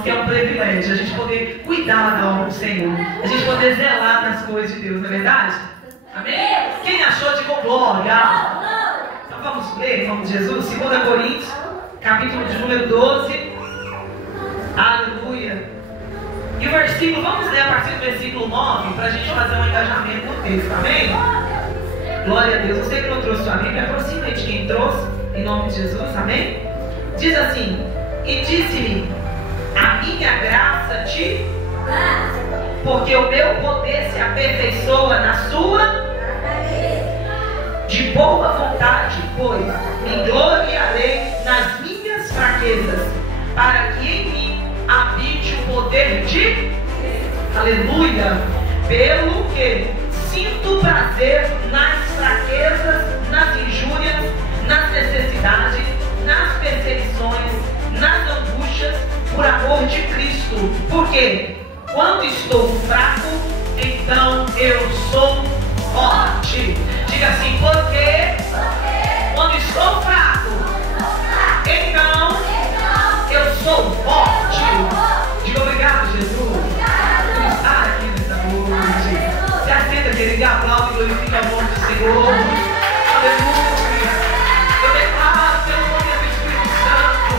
irmãos, que é um privilégio a gente poder cuidar da obra do Senhor, a gente poder zelar nas coisas de Deus, não é verdade? Amém? Quem achou, diga glória. Então vamos ler, em nome de Jesus, 2 Coríntios, capítulo de número 12. Aleluia. E o versículo, vamos ler a partir do versículo 9, para a gente fazer um engajamento no texto, amém? Glória a Deus. Você que não trouxe sua Bíblia, aproxima de quem trouxe, em nome de Jesus, amém? Diz assim: e disse-me, a minha graça te porque o meu poder se aperfeiçoa na sua de boa vontade, pois me gloriarei nas minhas fraquezas, para que em mim habite o poder de aleluia, pelo que sinto prazer nas fraquezas, nas injúrias, nas necessidades, nas perseguições, nas angústias, por amor de Cristo. Porque quando estou fraco, então eu sou forte. Diga assim: porque quando estou fraco, então eu sou forte. Diga obrigado, Jesus, por estar aqui nessa noite. Se assenta, querido, e aplaude e glorifica o nome do Senhor. Aleluia. Eu declaro pelo poder do Espírito Santo,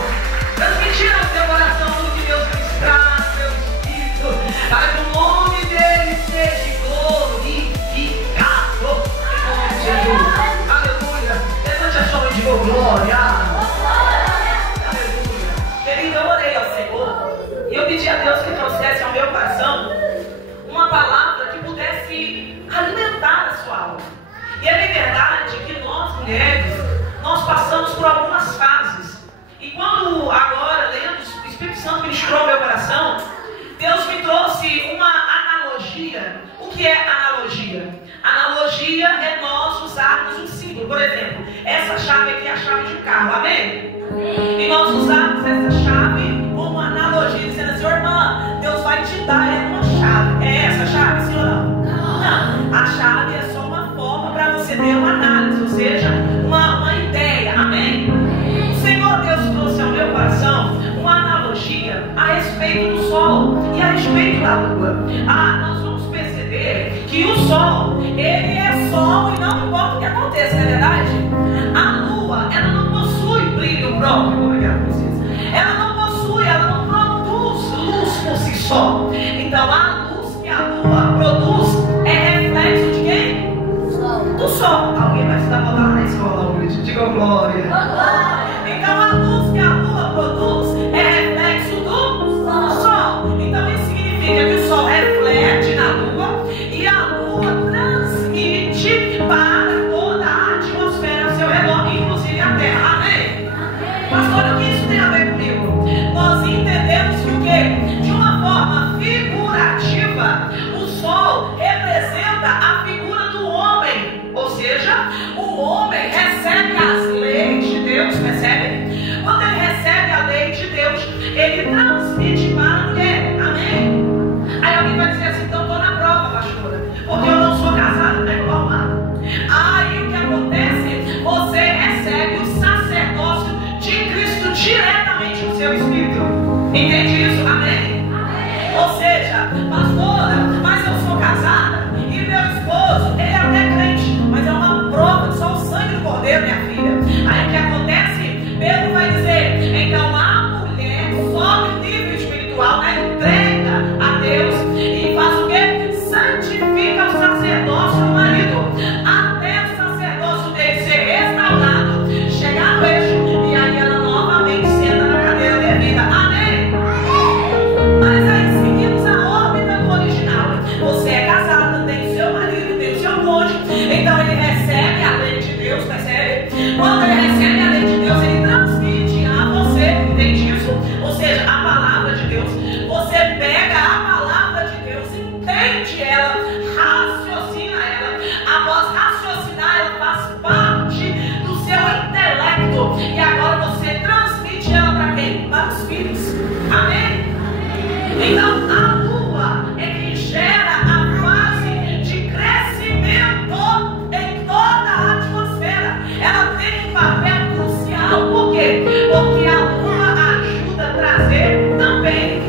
transmitindo ao seu coração tudo que Deus ministrar no seu espírito, para que o nome dele seja glorificado. Em nome de Jesus. Aleluia. Levante a sua mão e diga glória. Aleluia. Querido, eu orei ao Senhor e eu pedi a Deus que trouxesse ao meu coração uma palavra que pudesse alimentar a sua alma. E é bem verdade que nós, mulheres, nós passamos por algumas fases. E quando agora, lendo, o Espírito Santo ministrou ao meu coração, Deus me trouxe uma analogia. O que é analogia? Analogia é nós usarmos um símbolo. Por exemplo, essa chave aqui é a chave de um carro, amém? E nós usarmos essa chave como analogia, dizendo assim: irmã, Deus vai te dar uma chave. É essa chave, sim ou não? Não. A chave é só uma forma para você ter uma análise, ou seja, uma ideia, amém? O Senhor Deus trouxe ao meu coração uma analogia a respeito do sol e a respeito da lua. Nós vamos perceber que o sol, ele é sol e não importa o que aconteça, não é verdade? A lua, ela não possui brilho próprio, obrigado por vocês. Ela não produz luz por si só. Então a luz que a lua produz é reflexo de quem? Do sol. Alguém vai se dar botar na escola hoje? Diga glória. Então a luz que a lua produz é reflexo do sol. Então isso significa que o sol reflete na lua e a lua transmite para toda a atmosfera ao seu redor, inclusive a terra. Amém? Pastor, o que isso tem a ver comigo? Nós entendemos que o quê? De uma forma figurativa, o sol representa a figura do homem. Ou seja, o homem recebe as leis de Deus, percebe? Quando ele recebe a lei de Deus, ele transmite para a mulher, amém? Aí alguém vai dizer assim: então estou na prova, pastora, porque eu não sou casada, não é igual nada. Aí o que acontece? Você recebe o sacerdócio de Cristo diretamente no seu espírito. Entende isso? Amém? Ou seja, pastora, mas eu sou casada e meu esposo, ele é até crente, mas é uma prova de só o sangue do cordeiro, minha filha. Aí o que acontece? Pedro vai dizer: então a mulher sobe o nível espiritual, né? Entrega a Deus e faz o quê? Santifica o sacerdócio do marido, até o sacerdócio dele ser restaurado, chegar no eixo, e aí ela novamente senta na cadeira devida. Amém? Mas aí seguimos a órbita do original. Você é casada, tem o seu marido, tem o seu cônjuge, então ele recebe a lei de Deus, percebe? Quando ele recebe a lei de Deus, ele transmite a você, entende isso? Ou seja, a palavra de Deus. Você pega a palavra de Deus, entende ela, raciocina ela. Após raciocinar, ela faz parte do seu intelecto. E agora você transmite ela para quem? Para os filhos. Amém? Então a lua é quem gera a fase de crescimento em toda a atmosfera. Ela tem um papel crucial. Por quê? Porque a lua ajuda a trazer também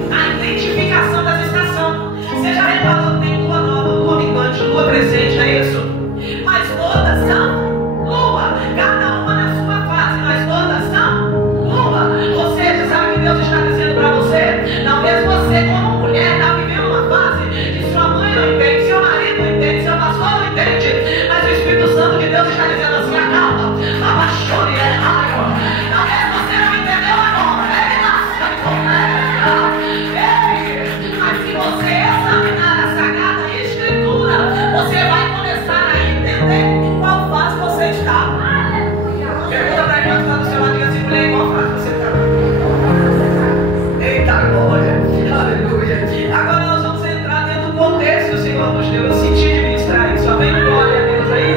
Você, como mulher, está vivendo uma fase que sua mãe não entende, seu marido não entende, seu pastor não entende, mas o Espírito Santo de Deus está dizendo assim: acalma, abaixone, talvez você não entendeu agora, mas se você examinar a Sagrada Escritura, você vai começar a entender em qual fase você está. Pergunta para a irmã que está do seu lado e assim: mulher, em qual fase você está? Eita glória, aleluia. Agora nós vamos entrar dentro do contexto que o Senhor nos deu. Eu senti de ministrar isso, amém? Glória a Deus aí.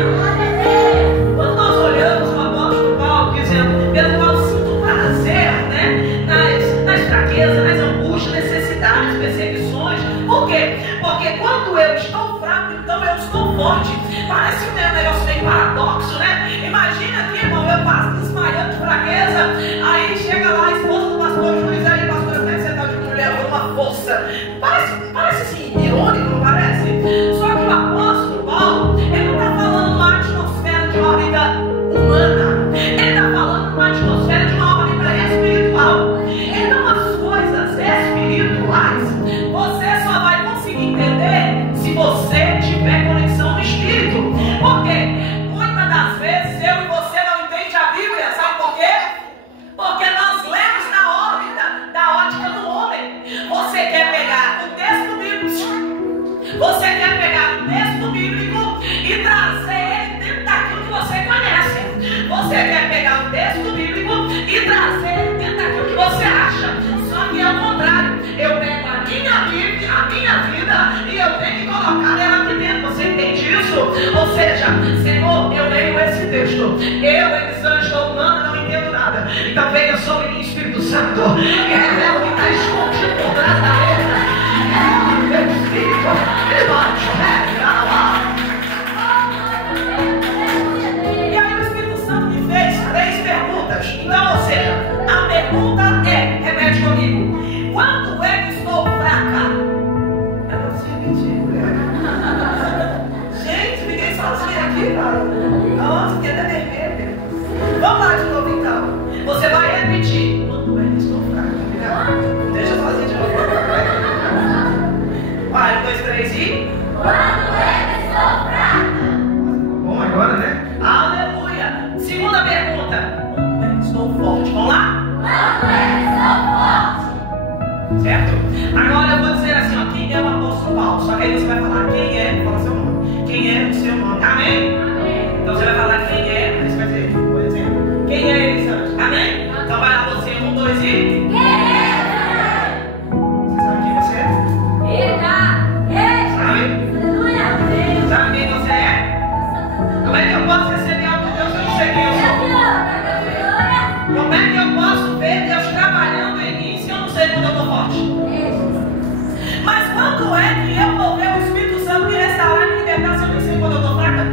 Quando nós olhamos o apóstolo Paulo dizendo, pelo qual sinto prazer, né, nas fraquezas, nas angústias, necessidades, perseguições. Por quê? Porque quando eu estou fraco, então eu estou forte. Parece um negócio meio paradoxo, né? Imagina aqui, irmão, eu passo desmaiando de fraqueza, aí chega lá a esposa do pastor Júlio, aí, pastor, eu quero que você está de mulher, uma força. Parece assim, irônico, não parece? Só que o apóstolo Paulo, ele não está falando uma atmosfera de órbita humana, ele está falando uma atmosfera de uma órbita espiritual. Então as coisas espirituais você só vai conseguir entender se você tiver conexão no Espírito. Por quê? Muitas das vezes eu e você não entende a Bíblia, sabe por quê? Porque nós lemos na órbita da ótica do homem. Você quer pegar o texto bíblico, você quer pegar o texto bíblico e trazer ele dentro daquilo que você conhece. Você quer pegar o texto bíblico e trazer ele dentro daquilo que você acha. Só que é o contrário. Eu pego a minha Bíblia, a minha vida, e eu tenho que colocar ela aqui dentro. Você entende isso? Ou seja, Senhor, eu leio esse texto. Eu, Elisângela, estou humana, não entendo nada. Então venha sobre mim, Espírito Santo, e revela o que está escondido por trás da letra. Revela o meu Espírito, levante o E aí o Espírito Santo me fez 3 perguntas. Então, ou seja, a pergunta é, repete comigo: quando é que estou fraca? Eu não sei repetir, mulher. Gente, fiquei sozinha aqui, cara. Nossa, fiquei até vermelha. Vamos lá de novo então. Você vai repetir: quando é que estou fraca? Deixa sozinha de novo. Vai, 1, 2, 3 e... quando é que estou fraca? Bom agora, né? Aleluia. Segunda pergunta: quando é que estou forte? Vamos lá? Quando é que estou forte? Certo? Agora eu vou dizer assim, ó, quem é o apóstolo Paulo? Só que aí você vai falar quem é, fala seu nome. Quem é o seu nome? Amém? Amém. Então você vai falar quem é, aí você vai dizer, por exemplo, quem é Elisângela? Amém? Então vai lá você, 1, 2 e... quem é? Você sabe quem você é? Sabe? Sabe quem você é? Como é que eu posso receber algo de Deus se eu não sei quem eu sou? Como é que eu posso ver Deus trabalhando em mim se eu não sei quando eu estou forte? Mas quando é que eu vou ver o Espírito Santo me restaurar e me libertar se eu não sei quando eu estou fraca?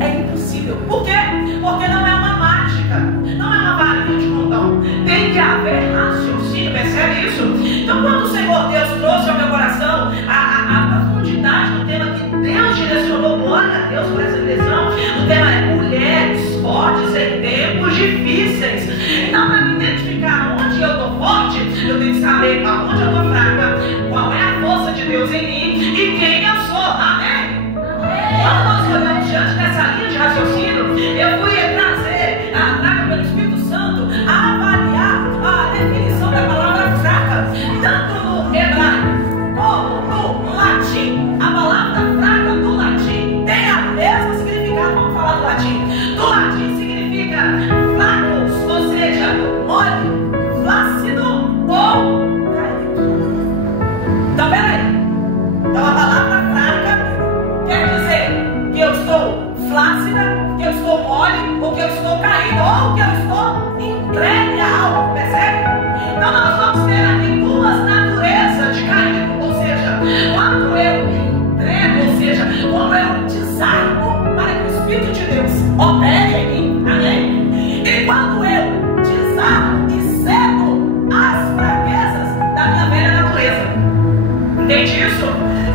É impossível. Por quê? Porque não é uma mágica, não é uma varinha de condão. Tem que haver raciocínio, percebe isso? Então quando o Senhor Deus trouxe ao meu coração a profundidade do tema que Deus direcionou, glória a Deus por essa direção, o tema é mulheres fortes em tempos difíceis. Então para me identificar onde eu estou forte, eu tenho que saber aonde eu estou fraca, qual é a força de Deus em mim e quem eu sou. Amém? Quando nós olhamos diante dessa linha de raciocínio, eu fui trazer, traga pelo Espírito Santo, a avaliar a definição da palavra fraca, tanto no hebraico como no latim. A palavra fraca do latim tem a mesma significado. Vamos falar do latim. Do latim significa fracos, ou seja, mole, flácido ou caído. Então, peraí. Então, a palavra fraca quer dizer que eu estou flácida, que eu estou mole, ou que eu estou caído, ou que eu estou entregue a algo, percebe? Então nós vamos ter aqui 2 naturezas de caído, ou seja, quando eu me entrego, ou seja, quando eu desarmo para que o Espírito de Deus opere em mim, amém? E quando eu desarmo e cedo as fraquezas da minha velha natureza. Entende isso?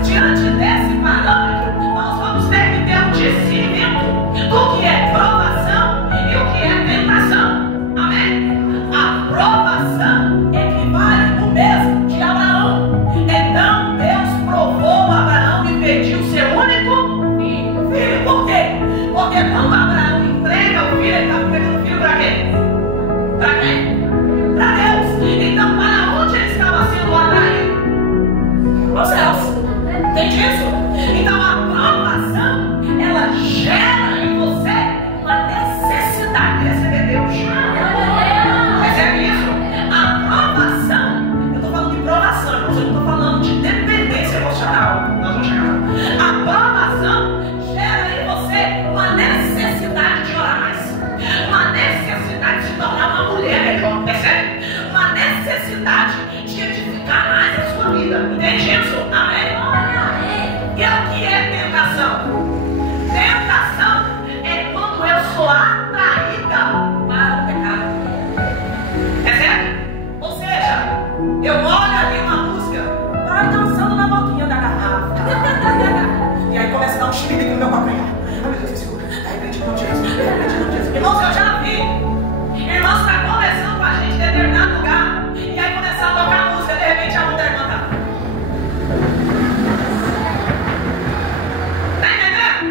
Diante desse parâmetro, nós vamos ter que ter um discernimento do que é provação e o que é tentação. Amém? A provação equivale o mesmo de Abraão. Eu olho ali uma música, vai dançando na boquinha da garrafa. E aí começa a dar um chilique no meu calcanhar. Ai meu Deus, me segura. De repente não tinha isso. De repente não tinha isso. Irmãos, eu já vi. Irmãos, está conversando com a gente em determinado lugar. E aí começar a tocar a música, de repente a mão dela levantar. Tá entendendo?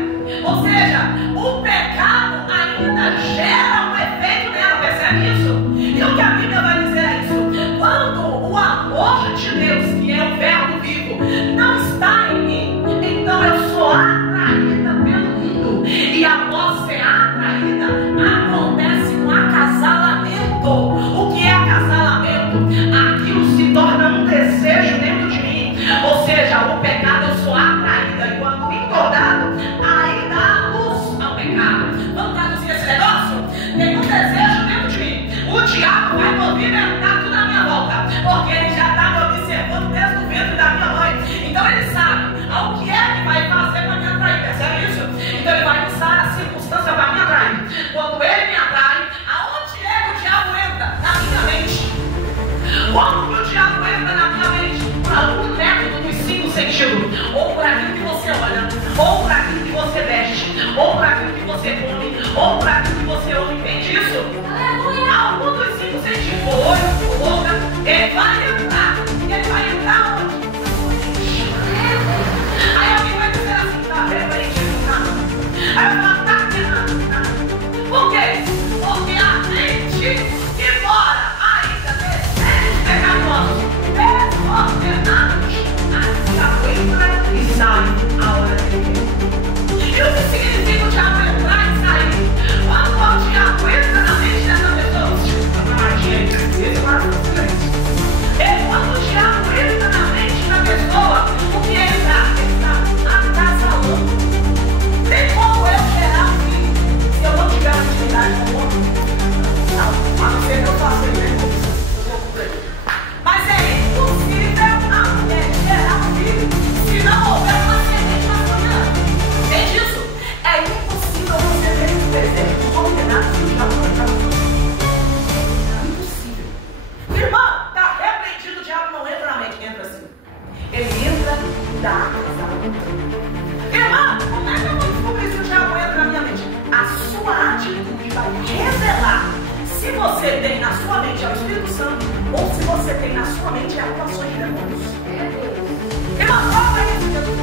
Ou seja, o pecado ainda gera um efeito nela, percebe isso? E o que a Bíblia vai dizer é isso. Quando o amor de Deus, que é o verbo vivo, não está em mim, então eu sou atraída pelo mundo. E após ser atraída, acontece um acasalamento. O que é acasalamento? Aquilo se torna um desejo dentro de mim. Ou seja, o pecado eu sou atraída. E quando engordado, aí dá luz ao pecado. Vamos traduzir esse negócio? Tem um desejo dentro de mim. O diabo vai movimentar tudo à minha volta, porque ele já está me observando desde o ventre da minha mãe. Então ele sabe o que é que vai fazer para me atrair. Percebe isso? Então ele vai usar a circunstância para me atrair. Quando ele me atrai, aonde é que o diabo entra? Na minha mente. Como que o diabo entra na minha mente? Por algum método dos 5 sentidos. Ou por aquilo que você olha, ou por aquilo que você veste, ou por aquilo que você come, ou por aquilo que você ouve. Entende isso? Algum dos 5 sentidos, o olho, a boca, ele vai entrar. Ele vai entrar onde? Aí alguém vai dizer assim, tá repreendido, não. Aí eu falo, tá não. Por quê? Porque a mente que mora ainda desejos pecaminosos, desordenados, assim aguenta e sai a hora dele. E o que significa o diabo entrar e sair? Quando o diabo entra na mente dessa pessoa, quando o diabo entra na mente da pessoa, o que é entrar? Ele está acasalando. Tem como eu gerar um filho se eu não tiver uma intimidade com o outro? Não, a não ser que eu faça isso. Mas é impossível a mulher gerar um filho se não houver uma semente na família. Entende isso? É impossível você ter esse desejo de condenar se o diabo não entrar no seu. Impossível. Irmão, está repreendido, o diabo não entra na mente, entra assim. Ele entra e dá acasalamento. Irmão, como é que eu vou descobrir se o diabo entra na minha mente? A sua atitude vai revelar se você tem na sua mente o Espírito Santo ou se você tem na sua mente atuações de demônios. Irmão, qual é isso, Jesus?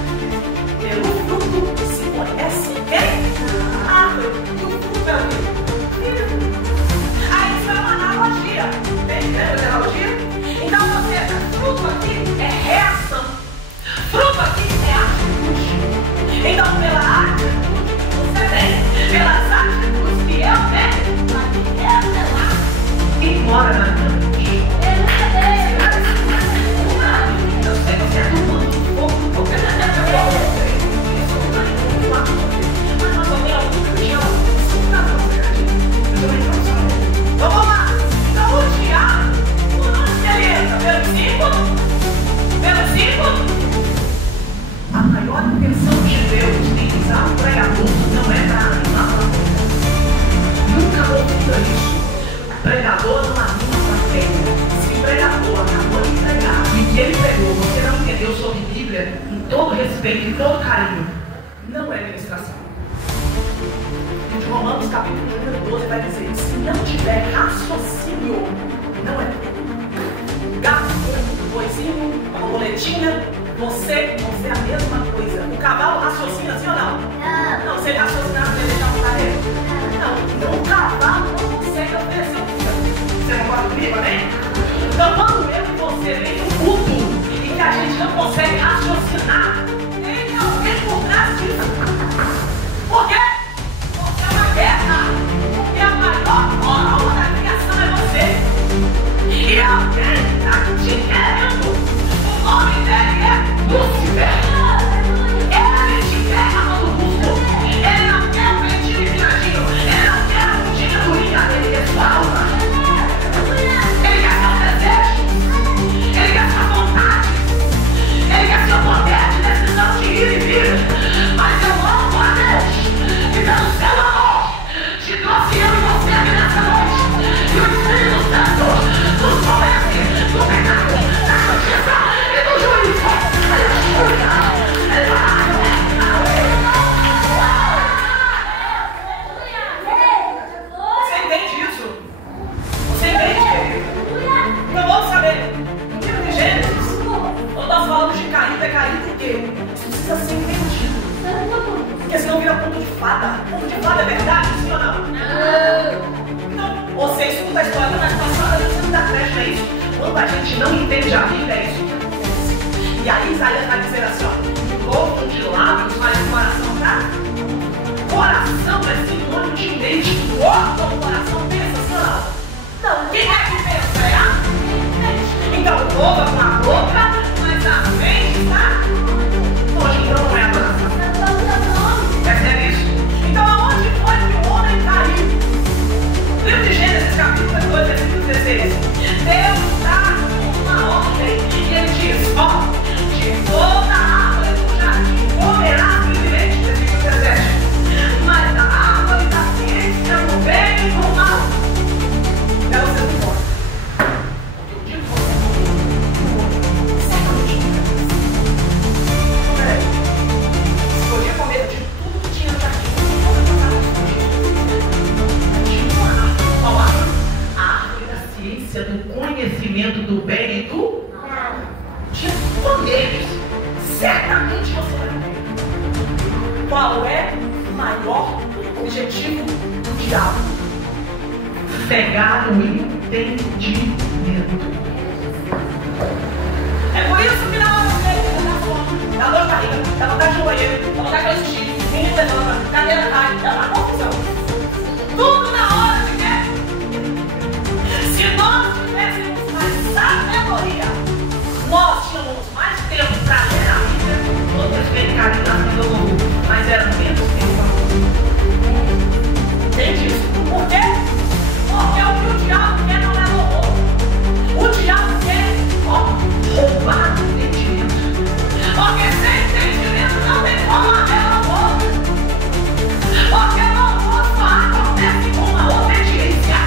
Pelo fruto se conhece quem? A árvore. E o fruto é o quê? Aí isso é uma analogia. Entendeu a analogia? Então, ou seja, fruto aqui é reação. Fruto aqui é atitude. Então, pela atitude que você tem, pelas atitudes que eu tenho, vai me revelar quem mora na minha mente. Eu sei que você é do mundo, pouco, você não é do mundo. Mas nós vamos ver algum religião. Então vamos lá. Então o diabo, por onde ele entra? Pelo símbolo? Pelo símbolo? A maior intenção de Deus em usar o pregador não é para animar a plateia. Nunca ouvida isso. O pregador não anima a plateia. Se o pregador acabou de pregar e que ele pregou, você não entendeu sobre Bíblia, com todo respeito e todo carinho, não é ministração. De Romanos capítulo número 12 vai dizer: se não tiver raciocínio, não é. Gato, boizinho, borboletinha, você é a mesma coisa. O cavalo raciocina assim ou não? Não, se ele raciocinar, você deixar a tarefa? Não, o cavalo não consegue oferecer o que você concorda comigo, amém? Então quando eu e você vem no culto e que a gente não consegue raciocinar, tem alguém por trás disso. Por quê? Porque é uma guerra. Porque a maior coroa da criação é você. E alguém está te querendo. O nome dele é Lúcifer. Ele te quer a mão do busto. Ele não quer um ventinho viradinho. Ele não quer a pontinha do rinha. Ele quer sua alma. Ele quer seu desejo. Ele não entende a Bíblia, é isso que acontece. E aí Isaías vai dizer assim, ó, louco de lábios, mas o coração tá? Coração é sinônimo de mente. O coração pensa assim, não. Quem é que pensa? É a mente. Então louva com a boca, mas a mente está longe. Então não é adoração. Percebe isso? Então aonde foi que o homem caiu? Livro de Gênesis, capítulo 2, versículo 16. Deus dá uma ordem e ele diz, ó, de toda a árvore do jardim comerás livremente, versículo 17. Mas a árvore da ciência do bem e do mal, ela você não pode. Eu digo certamente não. Peraí. Você podia comer de tudo que tinha no jardim. Qual árvore? A árvore da ciência do conhecimento do bem e do mal. Tinha poderes. Certamente você vai comer. Qual é o maior objetivo do diabo? Pegar o entendimento. É por isso que na hora dele, ela dá fome, dá dor de barriga, dá vontade de banheiro, dá vontade de xixi, menino levanta, cadeira cai, dá uma confusão. Tudo na hora de quê? Se nós tivéssemos mais sabedoria, nós tínhamos mais tempo para ler a Bíblia, outras medicações na vida do mundo, mas era menos tempo. Entende isso? Por quê? Porque o que o diabo quer não é louvor. O diabo quer, roubar o entendimento. Porque sem entendimento não tem como haver louvor. Porque louvor só acontece com uma obediência.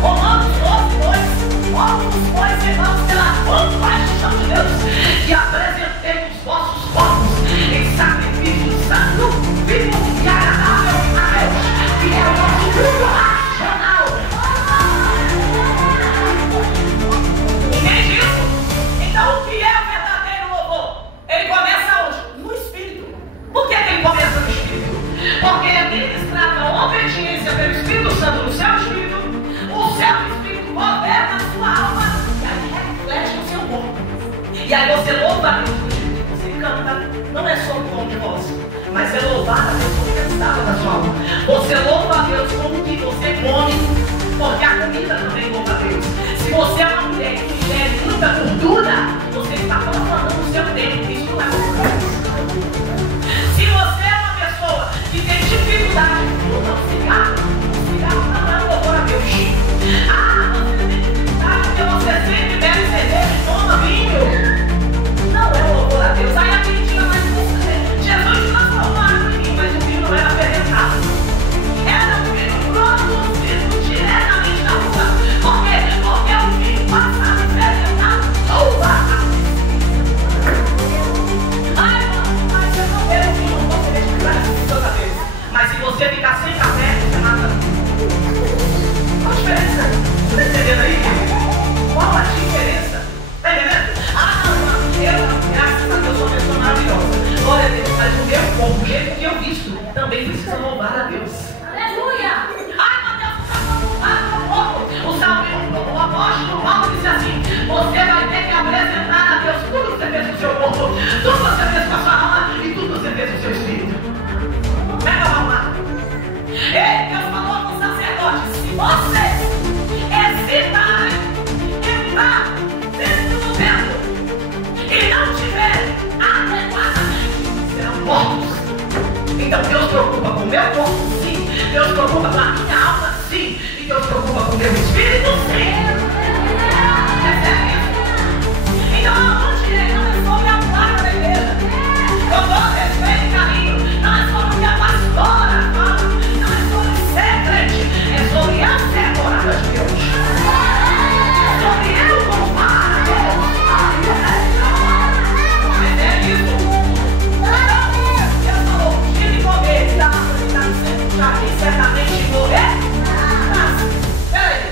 Romanos 12:2. Vós, pois, irmãos, pela compaixão de Deus, que apresentei os vossos corpos em sacrifício santo, vivo e agradável a Deus, que é o nosso culto racional. Entende isso? Então, o que é o verdadeiro louvor? Ele começa onde? No Espírito. Por que ele começa no Espírito? Porque ele ministrava a obediência pelo Espírito Santo no seu Espírito, o seu Espírito governa a sua alma e aí reflete no seu corpo. E aí você louva a Deus do jeito que você canta, não é só o tom de voz, mas é louvar a Deus com o que estava na sua alma. Você louva a Deus com o que você come, porque a comida também louva a Deus. Se você é uma mulher que ingere muita gordura, você está profanando o seu tempo. Isso não é louvor a Deus. Se você é uma pessoa que tem dificuldade de fumar um cigarro não é louvor a Deus. Ah, você tem dificuldade porque você sempre bebe cerveja e toma vinho. Não é louvor a Deus. Aí a mentira vai dizer, Jesus transformou a água em vinho, mas o vinho não era fermentado. Era um vinho produzido diretamente da uva. Por quê? Porque o vinho passado e fermentado uva. Ai, mano, mas eu não bebo vinho, não posso beber de graça de toda vez. Mas se você ficar sem café, você mata. Qual a diferença? Você está entendendo aí? Qual a diferença? Está entendendo? Ah, não, eu, graças a Deus, sou uma pessoa maravilhosa. Glória a Deus, mas o meu corpo, o jeito que eu visto, também precisa louvar a Deus. Aleluia! Ai, meu Deus, está louvado o corpo. O apóstolo Paulo disse assim: você vai ter que apresentar a Deus tudo que você fez com o seu corpo, tudo que você fez com a sua alma e tudo que você fez com o seu espírito. Pega, vamos lá. Ei, Deus falou com o sacerdote: se você hesitar, entrar dentro do templo e não tiver adequadamente, serão mortos. Então Deus preocupa com o meu corpo, sim. Deus preocupa com a minha alma, sim. E Deus preocupa com o meu espírito, sim. Percebe isso? Então aonde ele não é sobre a placa da igreja. Com todo respeito e carinho, não é sobre o que a pastora fala, não é sobre ser crente, é sobre eu ser adorada de Deus. É sobre eu louvar a Deus. Percebe isso? Então, Deus falou, dia de comer da árvore que está no centro do jardim, certamente morrer. Mas, peraí.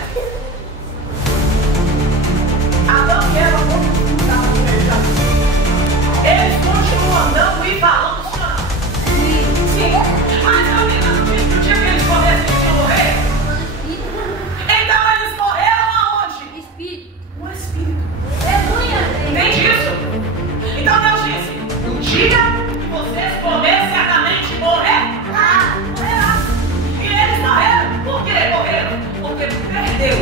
dia que vocês comerem, certamente morrerá. E eles morreram. Por que morreram? Porque perdeu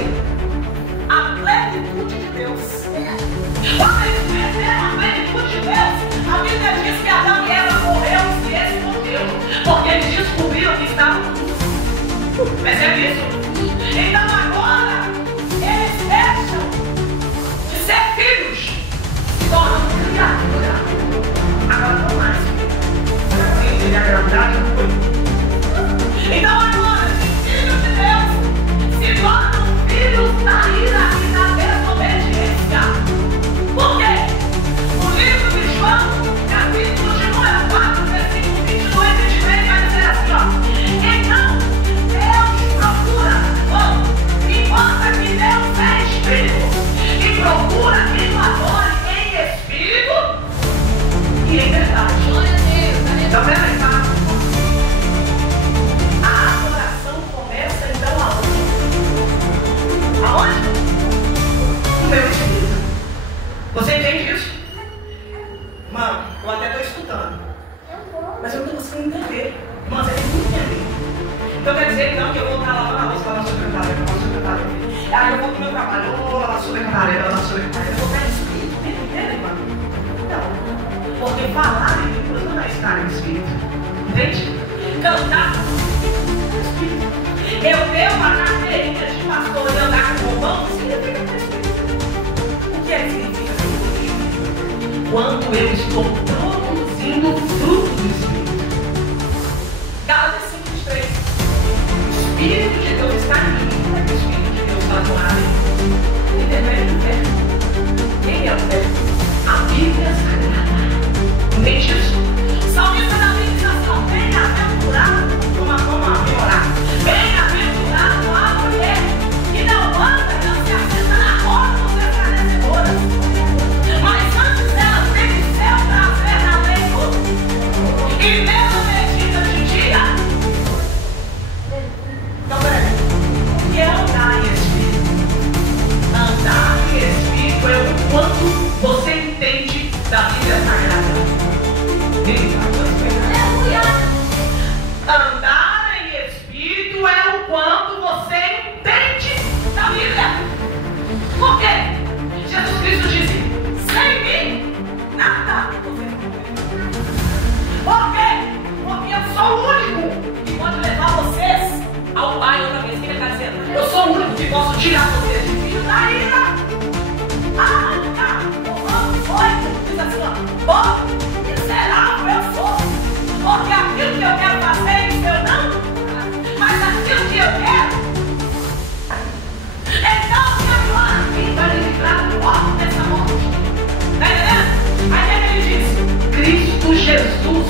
a plenitude de Deus. Quando eles perderam a plenitude de Deus, a Bíblia diz que Adão e Eva morreram e se esconderam, porque eles descobriram que estavam nus. Percebe isso? Então agora eles deixam de ser filhos, se tornam criaturas. Agora não mais. Ele agrandado não foi. Então agora, filhos de Deus se tornam filhos da ira e da desobediência. Por quê? O livro de João, capítulo de número 4, versículo 22 e 23, vai dizer assim, ó. Então, Deus procura, enquanto que Deus é Espírito, e procura quem o adore em Espírito e em verdade. Então, peraí, tá? A adoração começa então aonde? Aonde? No meu espírito. Você entende isso? Mano, eu até estou escutando, mas eu não estou conseguindo entender. Mano, você tem que entender. Então quer dizer então que eu vou estar lavando a louça, lavando a secretária. Aí eu vou pro meu trabalho, eu vou lavar a secretária. Eu vou ter espírito. Entende, mano? Não. Porque falar em línguas não é estar em espírito. Entende? Cantar é espírito. Eu devo a carteirinha de pastor e andar com o roupão, significa ter espírito. O que é significa ter espírito? Quando eu estou produzindo o fruto do espírito. Gálatas 5:3. O Espírito de Deus está em mim. O Espírito de Deus está morando em mim. Entendeu? O verbo. Quem é o verbo? A Bíblia Sagrada. Entende isso? Salmista Davi diz assim, ó, bem-aventurado, como a melhorar. Bem-aventurado a mulher que não anda, não se assenta na roda dos escarnecedores. Mas antes ela teve seu prazer na lei e nela medida de dia. Então, peraí. O que é andar em espírito? Andar em espírito é o quanto você entende da Bíblia Sagrada. Andar em espírito é o quanto você entende da Bíblia. Por quê? Jesus Cristo disse: sem mim, nada você pode. Por quê? Porque eu sou o único que pode levar vocês ao Pai outra vez. O que ele está dizendo? Eu sou o único que posso tirar vocês de filho da ira. Diz assim, ó, miserável eu sou, porque aquilo que eu quero fazer, isso eu não, mas aquilo que eu quero, então agora, quem vai me livrar do corpo dessa morte? Está entendendo? Aí ele diz, Cristo Jesus,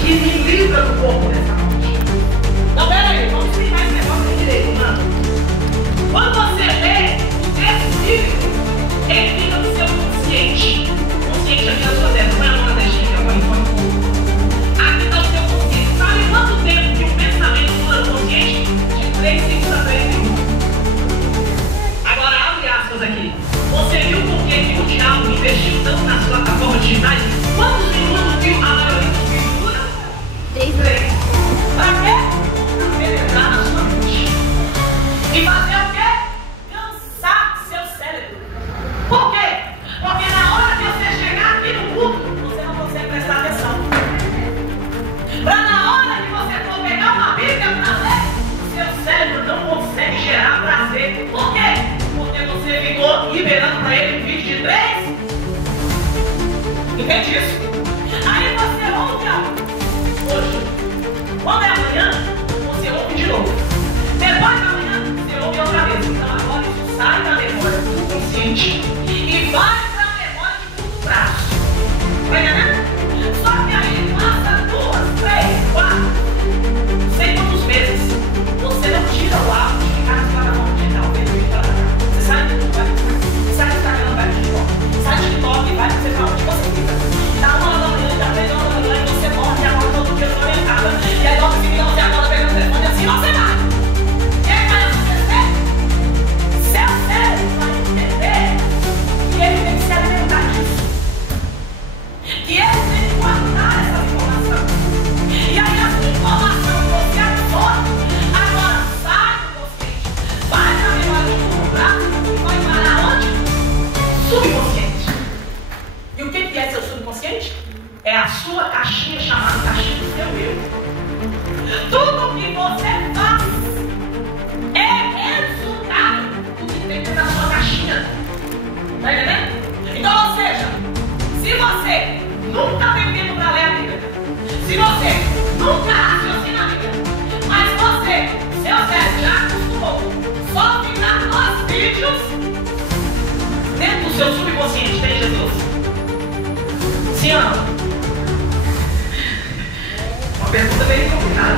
que me livra do corpo dessa morte. Então, peraí, vamos explicar esse negócio aqui direito, mano. Quando você lê o texto bíblico, ele fica no seu consciente. Consciente aqui na sua terra, não é a hora da gente, é o aqui está o seu consciente. Sabe quanto tempo que o pensamento dura no consciente? De 3 segundos a 3 minutos. Agora abre aspas aqui. Você viu por que o diabo investiu tanto nas plataformas digitais? Quantos minutos viu a maioria dos vídeos dura? 3. Para quê? Para penetrar na sua mente. E fazer o quê? Cansar seu cérebro. Por quê? Porque na hora de você chegar aqui no culto, você não consegue prestar atenção. Para na hora que você for pegar uma Bíblia para ler, seu cérebro não consegue gerar prazer. Por quê? Porque você ficou liberando para ele um vídeo de 3. Entende isso? Aí você ouve hoje. Quando é amanhã, você ouve de novo. Depois da manhã, você ouve outra vez. Então agora isso sai da memória do consciente e vai para a memória de curto prazo. Tá entendendo? Só que aí passa 2, 3, 4, não sei quantos meses. Você não tira o hábito de ficar na plataforma digital. Você sai do YouTube, sai do Instagram, vai pro TikTok. Sai do TikTok e vai pra você pra onde você fica. Dá 1 hora da manhã, dá 3 horas da manhã e você morre e acorda todo dia desorientada. E aí logo em seguida você acorda pegando o telefone assim, você vai. O que vai acontecer? Seu cérebro vai entender inconsciente é a sua caixinha chamada caixinha do seu eu. Tudo que você faz é resultado do que tem dentro da sua caixinha. Está entendendo? Então, ou seja, se você nunca tem tempo para ler a Bíblia, se você nunca raciocina a Bíblia, mas você, seu cérebro já acostumou só ficar nos vídeos, dentro do seu subconsciente tem Jesus? Sim ou não? Uma pergunta bem complicada,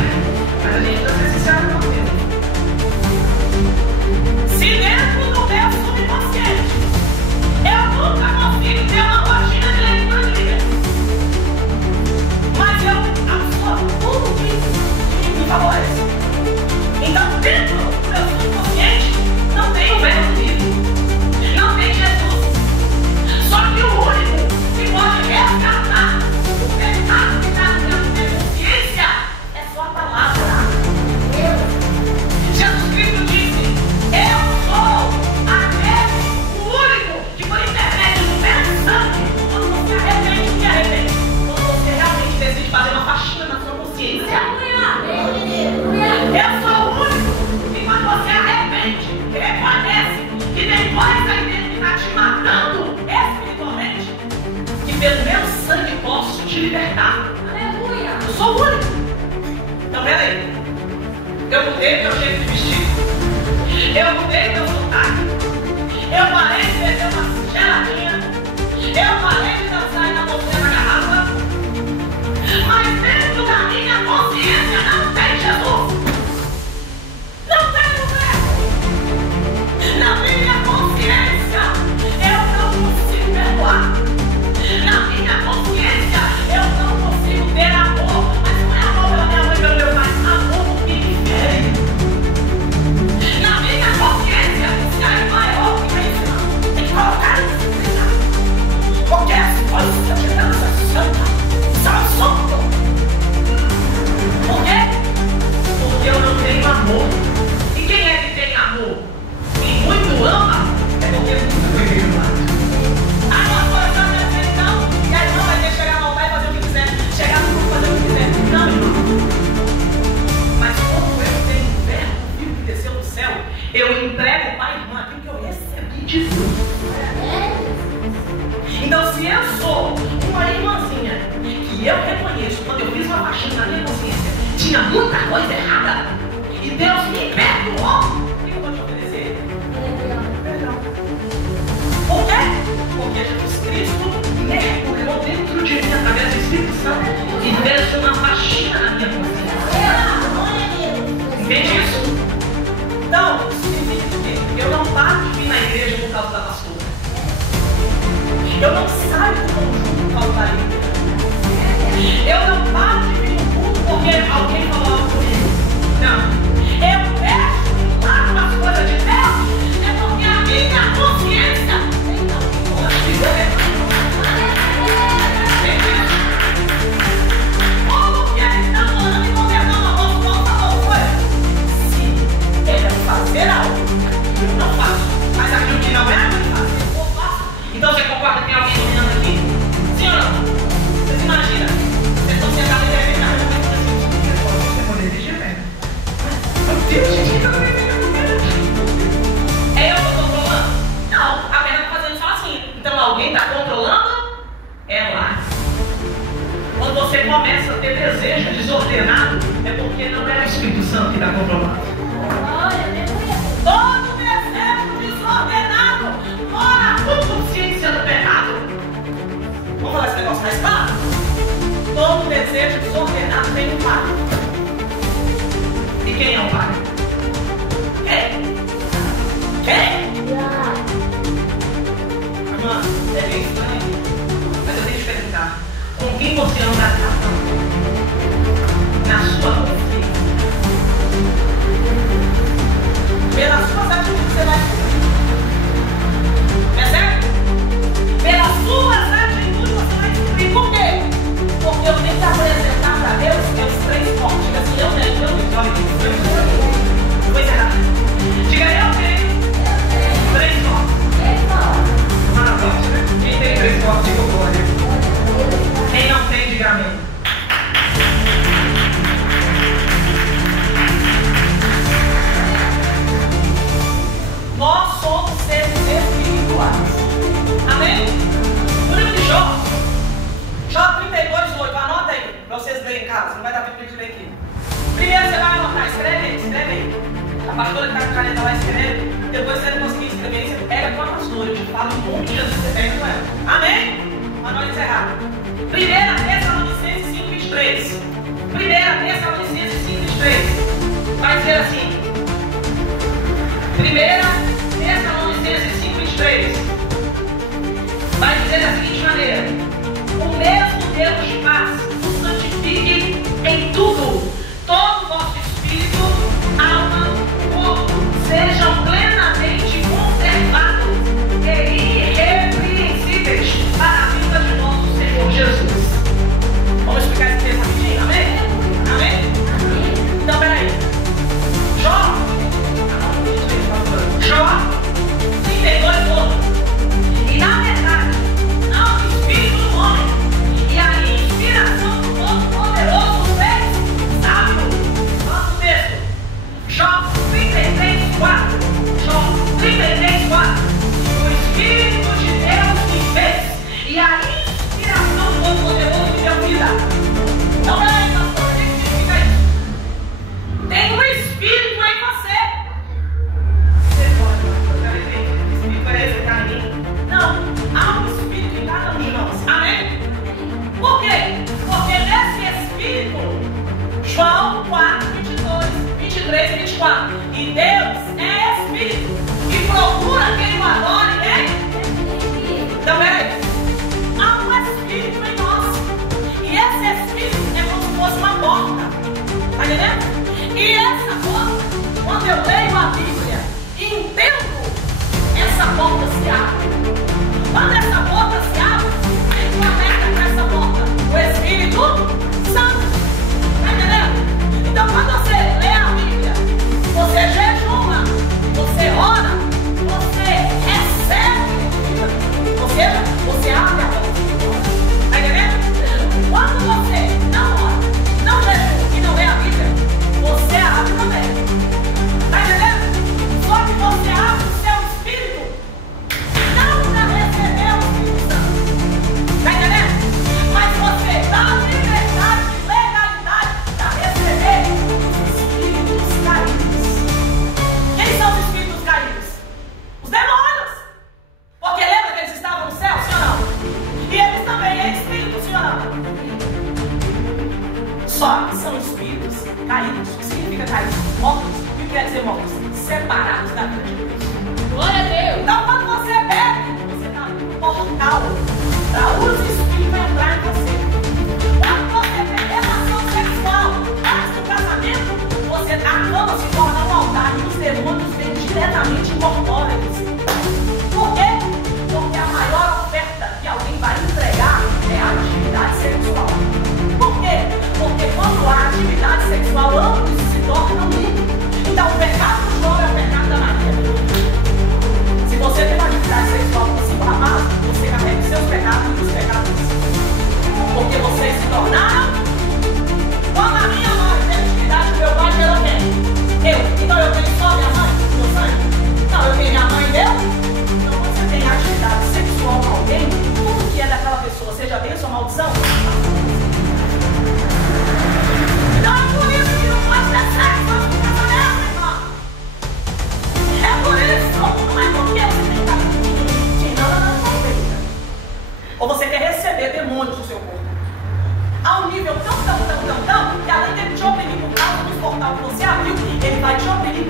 mas a gente precisa ser sincero com Deus. Se dentro do meu subconsciente eu nunca consigo ter uma rotina de leitura de Bíblia, mas eu absorvo tudo que me favorece. Então, dentro do meu subconsciente não tem o verbo vivo, não tem Jesus. Só que o único que pode resgatar o pecado que está na minha consciência é só a palavra. Jesus Cristo disse: eu sou aquele, o único que por intermédio do meu sangue, quando você arrepende, quando você realmente decide fazer uma faxina na sua consciência. Eu sou o único que quando você arrepende, reconhece que tem coisa aí dentro que está te matando espiritualmente, que pelo meu sangue posso te libertar. Aleluia! Eu sou o único. Então, peraí. Eu mudei meu jeito de vestir. Eu mudei meu sotaque. Eu parei de beber uma geladinha. Eu parei de dançar na bolsinha da garrafa. Mas dentro da minha consciência não tem Jesus. Não tem o verbo. Na minha consciência eu não consigo perdoar. Na minha consciência eu não consigo ter amor. Mas não é amor pela minha mãe e pelo meu pai. Amor por quem me fere. Na minha consciência, se a irmã errou, fica ensinando. Tem que colocar isso em cena. Porque as coisas de dança são soltas. Por quê? Porque eu não tenho amor. E quem é que tem amor? Quem muito ama é porque muito foi perdoado. A nossa oração é dizer não, e a irmã vai ter que chegar no altar e fazer o que quiser, chegar no grupo e fazer o que quiser. Não, irmão. Mas como eu tenho um verbo vivo que desceu do céu, eu entrego para a irmã aquilo que eu recebi de Deus. Então, se eu sou uma irmãzinha que eu reconheço quando eu fiz uma faxina na minha consciência, tinha muita coisa errada, e Deus me perdoou, o que eu vou te oferecer? Perdão. Por quê? Porque Jesus Cristo mergulhou dentro de mim através do Espírito Santo e fez uma faxina na minha consciência. Entende isso? Então, isso significa o quê? Eu não paro de vir na igreja por causa da pastora. Eu não saio do conjunto por causa da líder. Eu não paro de vir no culto porque alguém falou algo comigo. Não. Eu deixo de lado as coisas de Deus. É porque a minha consciência tem como que ele está falando e condenando a voz do falou coisa? Se ele fazer algo, eu não faço. Mas aquilo que não é a minha fazer, eu faço. Então você concorda que tem alguém dominando aqui? Sim ou não? Vocês imaginam? Vocês estão sentados e devem estar realmente assim. Você pode exigir, né? Meu Deus, gente, eu não é eu que estou controlando? Não, a perna está fazendo sozinha. Então alguém está controlando ela. Quando você começa a ter desejo desordenado, é porque não é o Espírito Santo que está controlando. Todo desejo desordenado mora com consciência do pecado. Vamos falar esse negócio mais claro? Todo desejo desordenado tem um pai. E quem é o pai? Quem? Quem? Irmã, é bem estranho. Mas eu tenho que te perguntar. Com quem você anda na sua consciência? Pelas suas atitudes você vai descobrir. É certo? Pelas suas atitudes você vai descobrir. Por quê? Porque eu tenho que apresentar para Deus meus três pontos. Diga assim, eu tenho. Coisa errada. Diga, eu tenho. Três pontos. Maravilha. Quem tem três pontos, diga o glória. Primeira Tessalonicenses 5:23. Primeira Tessalonicenses 5:23. Vai dizer assim. Primeira Tessalonicenses 5:23. Vai dizer da seguinte maneira: o mesmo Deus de paz nos santifique em tudo, todo o vosso espírito, alma, corpo, sejam plenamente conservados e irrepreensíveis para a vinda de nosso Senhor Jesus. Vamos explicar esse texto rapidinho? Amém? Amém? Então, peraí. Jó 32:8. E na verdade, não o espírito do homem e a inspiração do Todo-Poderoso fez sábio. Nosso texto. Jó 33:4. Jó 33:4. O Espírito de Deus me fez e a inspiração do Todo-Poderoso me deu vida. Então, peraí, pastor, o que significa isso? Tem um Espírito em você. Você pode, Espírito vai executar em mim? Não, há um Espírito em cada um de nós. Amém? Por quê? Porque nesse Espírito, João 4:22, 23 e 24. E Deus é Espírito e procura quem o adore, né? Então, peraí. Há um Espírito em nós. E esse Espírito é como se fosse uma porta. Tá entendendo? E essa porta, quando eu leio a Bíblia e entendo, essa porta se abre. Quando essa porta se abre, quem conecta com essa porta? O Espírito Santo. Tá entendendo? Então, quando você lê a Bíblia, você jejuma, você ora, você recebe, ou seja, você abre a porta. Tá entendendo? Quando você não ora, não jejuma e não lê a Bíblia, você abre também. Tá entendendo? Só que você abre o seu espírito não para receber o Espírito Santo. Tá entendendo? Mas você dá liberdade e legalidade para receber os espíritos caídos. Quem são os espíritos caídos? Os demônios. Porque lembra que eles estavam no céu, sim ou não? E eles também é espírito, sim ou não? Só que são espíritos caídos. O que significa caídos? Mortos. O que quer dizer mortos? Separados da vida de Deus. Glória a Deus. Então, quando você bebe, você está no portal para os espíritos entrar em você. Quando você tem relação sexual antes do casamento, você a cama se torna um altar e os demônios vêm diretamente incorporar em você. Por quê? Porque a maior oferta que alguém vai entregar é a atividade sexual. Por quê? Porque quando há atividade sexual, ambos se tornam livres. Então, o pecado do João é o pecado da Maria. Se você tem uma atividade sexual com 5 rapazes, você carrega os seus pecados e os pecados. Porque vocês se tornaram. Quando a minha mãe tem atividade com meu pai, ela quem? Eu. Então eu tenho só minha mãe, meu sangue? Não, eu tenho minha mãe e Deus. Então, quando você tem atividade sexual com alguém, tudo que é daquela pessoa, seja bênção ou maldição. Então é por isso que não pode ter sexo antes do casamento, irmão. É por isso. Não é porque você tem que não. Ou você quer receber demônios no seu corpo. A um nível tão, que além de te oprimir por causa do portal que você abriu, ele vai te oprimir,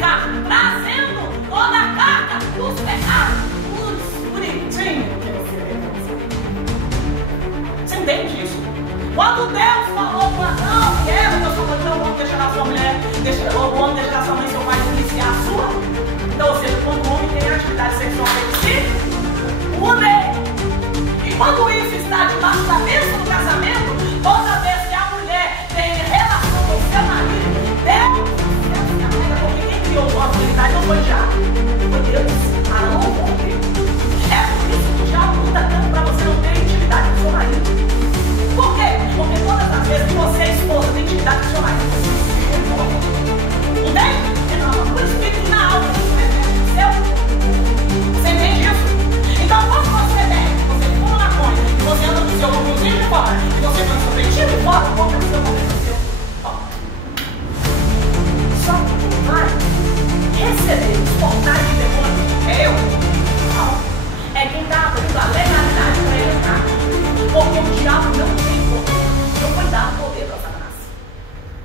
trazendo toda a carga dos pecados, os bonitinhos que você vê. Você entende isso? Quando Deus falou para Adão e Eva, Deus falou, então o homem deixará sua mulher, o homem deixará sua mãe e seu pai iniciar a sua. Então, ou seja, quando o homem tem atividade sexual entre si, une. E quando isso está debaixo da bênção do casamento, toda vez que a mulher tem relação com o seu marido, Deus se apega, porque quem criou a autoridade não foi diabo, foi Deus. Arão não foi. É por isso que o diabo luta tanto para você não ter intimidade com o seu marido. Por quê? Porque todas as vezes que você é esposa, tem intimidade com o seu marido, você se comporta. Entende? Por espírito na alma, você entende isso? Então, quando você bebe, você fuma maconha, você anda com o seu corpo de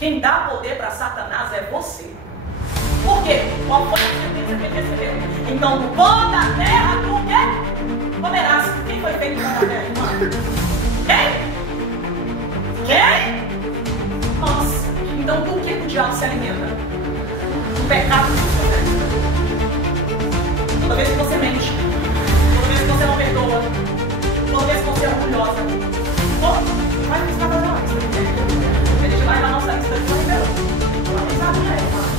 Quem dá poder para Satanás é você. Por quê? Qual foi a sentença que ele recebeu? Então, do pó da terra, tu o quê? Comerás. Quem foi feito do pó da terra, irmã? Quem? Nossa. Então, por que o diabo se alimenta? O pecado do seu. Toda vez que você mente, toda vez que você não perdoa, toda vez que você é orgulhosa, vai precisar fazer uma lista. A gente vai na nossa lista de liberou.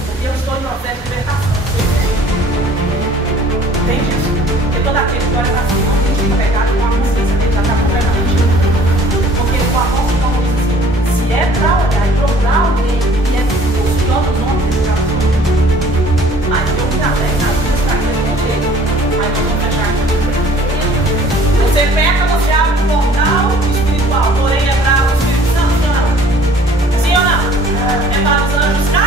Porque eu estou em processo de libertação. Entende isso? Porque todo aquele que olha para cima não tem o pecado com a consciência dele já está completamente. Porque o apóstolo Paulo diz assim: se é para olhar e procurar alguém que é funciona os homens, ele já não. Mas eu me alegro nas minhas fraquezas com ele. Aí nós vamos fechar aqui. Você peca, você abre um portal espiritual, porém é para o Espírito Santo, não. Sim ou não? É para os anjos, tá?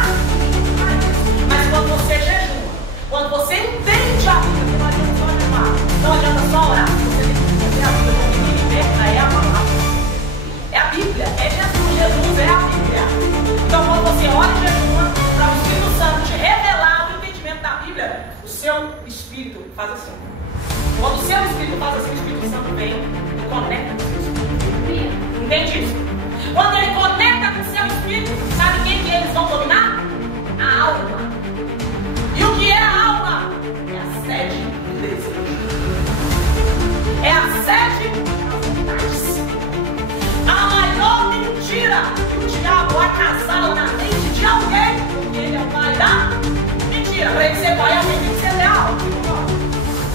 Mas quando você jejua, quando você entende a Bíblia, que não adianta só jejuar, não adianta só orar, você tem que entender a Bíblia, porque quem liberta é a palavra. É a Bíblia, é Jesus, é a Bíblia. Então quando você ora e jejua, para o Espírito Santo te revelar o entendimento da Bíblia, o seu Espírito faz assim. Quando o seu Espírito faz assim, o Espírito Santo vem e conecta com o seu Espírito. Entende isso? Quando ele conecta com o seu Espírito, sabe quem que eles vão dominar? A alma. E o que é a alma? É a sede do desejo. É a sede das vontades. A maior mentira que o diabo acasala na mente de alguém, porque ele é o pai da mentira. Para ele ser pai, alguém tem que ser leal.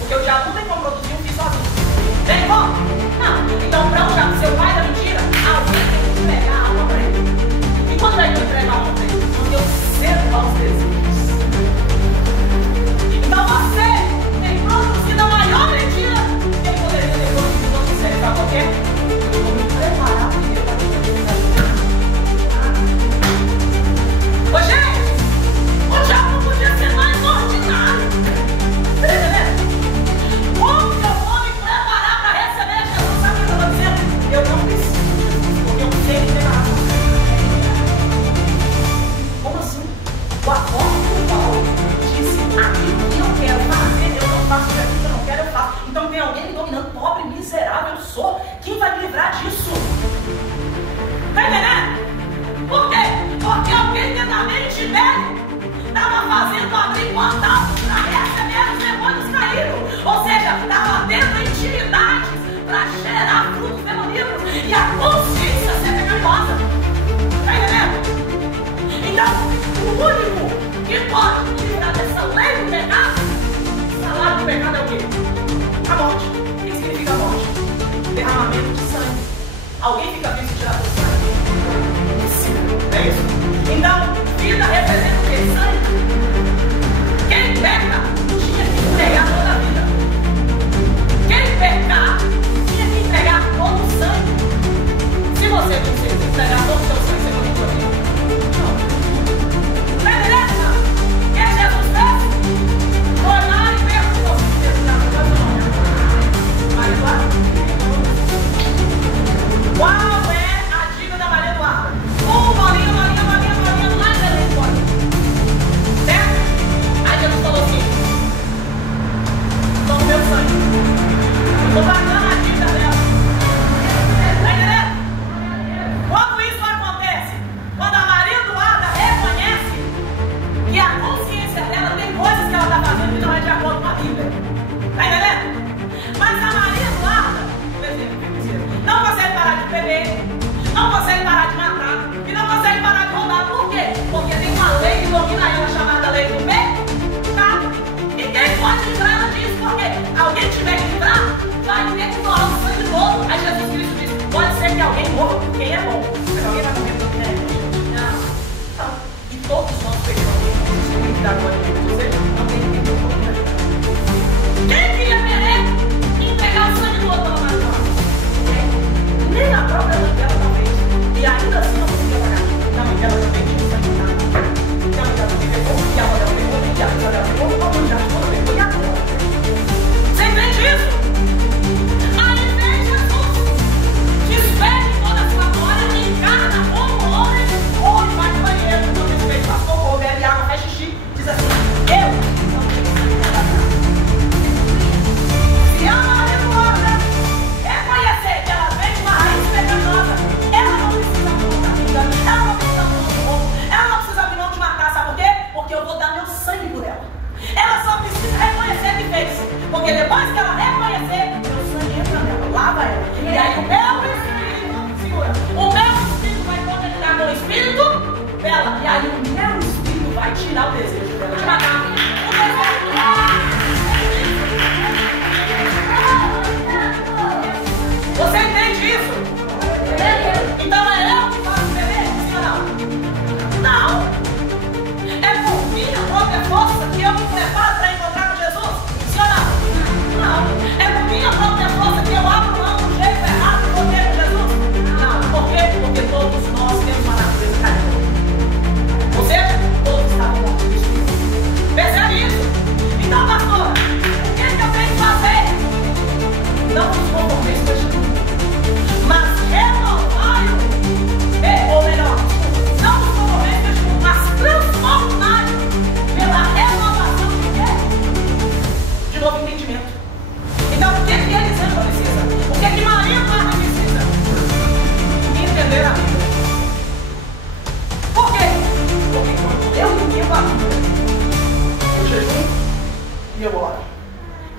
Porque o diabo não tem como produzir um filho sozinho. Tem como? Não. Então, para o diabo ser o pai da mentira, alguém tem que entregar a alma para ele. E quando é que eu entrego a alma para ele? Quando eu cedo aos desejos. Então você tem produzido a maior mentira que ele poderia ter produzido no outro sério. Sabe por quê? Eu vou me preparar primeiro para Ô, gente, o diabo não podia ser mais ordinário. Tá entendendo? Como que eu vou me preparar para receber Jesus? Sabe o que eu estou dizendo? Eu não preciso, porque eu sei me preparar. Como assim? O apóstolo Paulo disse: aquilo que eu quero fazer, eu não faço, aquilo que eu não quero, eu faço. Então tem alguém me dominando, pobre, miserável eu sou. Quem vai me livrar disso? Tá entendendo? Por quê? Porque alguém dentro da mente dele estava fazendo abrir portal para receber os demônios caídos. Ou seja, estava tendo intimidades para gerar frutos demoníacos e a consciência ser pecaminosa. Tá entendendo? Então, o único que pode livrar dessa lei do pecado, o salário do pecado é o quê? A morte. O que significa a morte? Derramamento de sangue. Alguém fica bem se tirar do sangue? É isso? Então, vida representa o quê? Sangue. Quem peca tinha que entregar toda a vida. Quem pecar tinha que entregar todo o sangue. Se você não precisa entregar todo o seu sangue, você não tem vida. Não. Tá entendendo? O que Jesus fez? Foi lá e perguntou se você está no Mas lá. Qual é a dica da Maria Eduarda? Bolinha, mais ele pode. Certo? Aí Jesus falou assim: toma o meu sangue. Estou pagando a dívida dela. Tá entendendo? Quando isso acontece, quando a Maria Eduarda reconhece que a consciência dela tem coisas que ela está fazendo que não é de acordo com a Bíblia. Tá entendendo? Mas a Maria Eduarda, por exemplo, não consegue parar de beber, não consegue parar de matar e não consegue parar de roubar. Por quê? Porque tem uma lei que domina ela chamada lei do pecado. E quem pode livrar ela disso? Porque alguém tiver que livrar, vai ter que doar o sangue todo. Aí Jesus Cristo diz: pode ser que alguém morra por quem é bom, mas alguém vai morrer por quem é bom. Não. E todos nós pecamos. Da glória de Deus. Ou seja, não tem ninguém que eu vou ajudar. Quem queria querer entregar o sangue do outro para matar? Nem a própria mãe dela talvez. E ainda assim não conseguia pagar. A mãe dela também tinha sangue na mão. E a mãe dela também pegou, e a mãe dela pegou, e a mãe dela pegou, a mãe dela pegou, e a mãe. Você entende isso? Aí vem Jesus, despede toda a sua glória, encarna como homem, hoje vai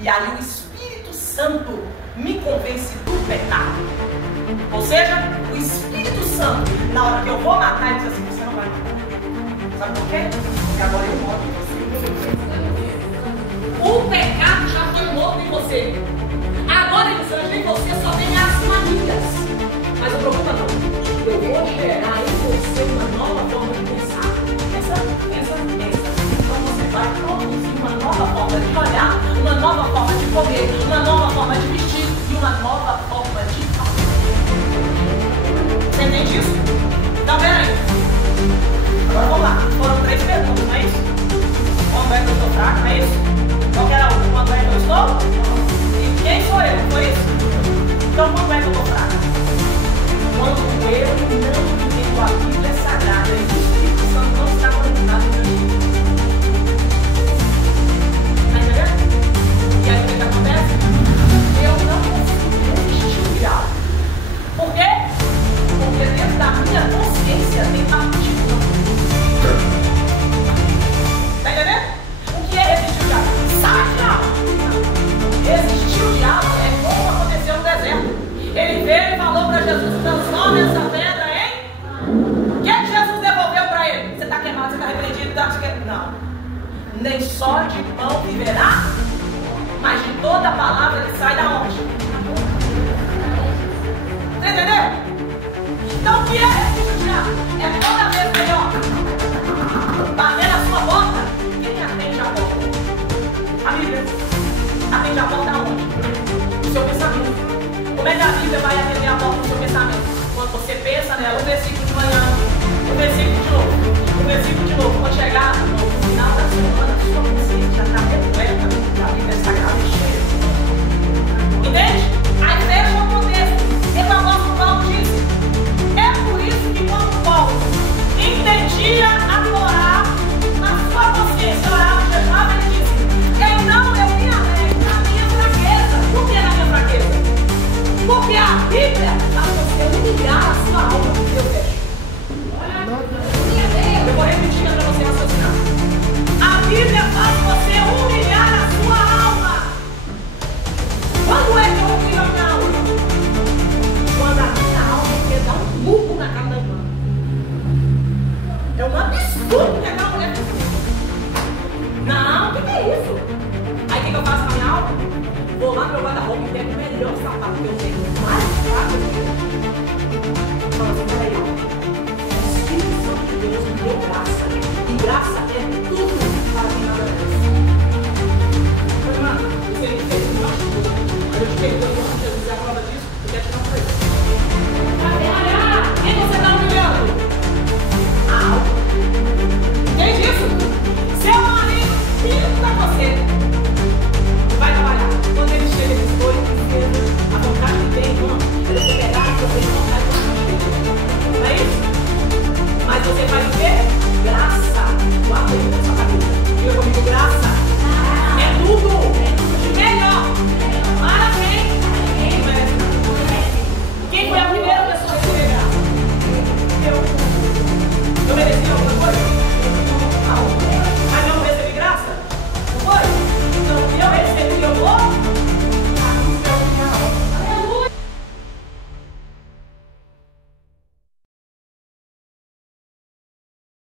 E aí o Espírito Santo me convence do pecado. Ou seja, o Espírito Santo, na hora que eu vou matar, ele diz assim: você não vai matar. Sabe por quê? Porque agora eu moro em você. O pecado já foi morto em você. Agora, Elisângela, em você só tem as manias. Mas não preocupa não. Eu vou gerar em você uma nova forma de pensar. Pensa. Então você vai produzir uma nova forma de olhar, uma nova forma de comer, uma nova forma de vestir e uma nova forma de fazer. Você entende isso? Então, peraí. Agora vamos lá. Foram 3 perguntas, não é isso? Quando é que eu estou fraco, não é isso? Qual que era a outra? Quando é que eu estou? E quem sou eu? Foi isso? Então, quando é que eu estou fraco? Quando eu não entendo a Bíblia Sagrada e o Espírito Santo não está conectado na minha vida. Está entendendo? E aí o que acontece? Eu não consigo resistir de algo. Por quê? Porque dentro da minha consciência tem partícula. Está entendendo? O que é resistir o diabo? Sai de algo! Resistir o diabo é como aconteceu no deserto. Ele veio e falou para Jesus: transforma essa pedra em... O que é que Jesus devolveu para ele? Você está queimado, você está repreendido, Não. Nem só de pão viverá, mas de toda a palavra que sai da onde? Você entendeu? Então o que é resistir o diabo? É toda vez melhor bater na sua porta. Quem atende a porta? A Bíblia. Atende a porta aonde? O seu pensamento. Como é que a Bíblia vai atender a porta do seu pensamento? Quando você pensa nela, o versículo de manhã, o versículo de novo, o versículo de novo. Quando chegar no final da semana, a sua consciência já está repleta da Bíblia Sagrada e cheia. Entende? Aí veja o contexto. Esse apóstolo Paulo disse: é por isso que quando Paulo entendia a Torá, na sua consciência orava, jejuava, ele disse: então eu me alegro na minha fraqueza. Por que na minha fraqueza? Porque a Bíblia faz você humilhar a sua alma com Deus. Eu vou repetir para você raciocinar. A Bíblia faz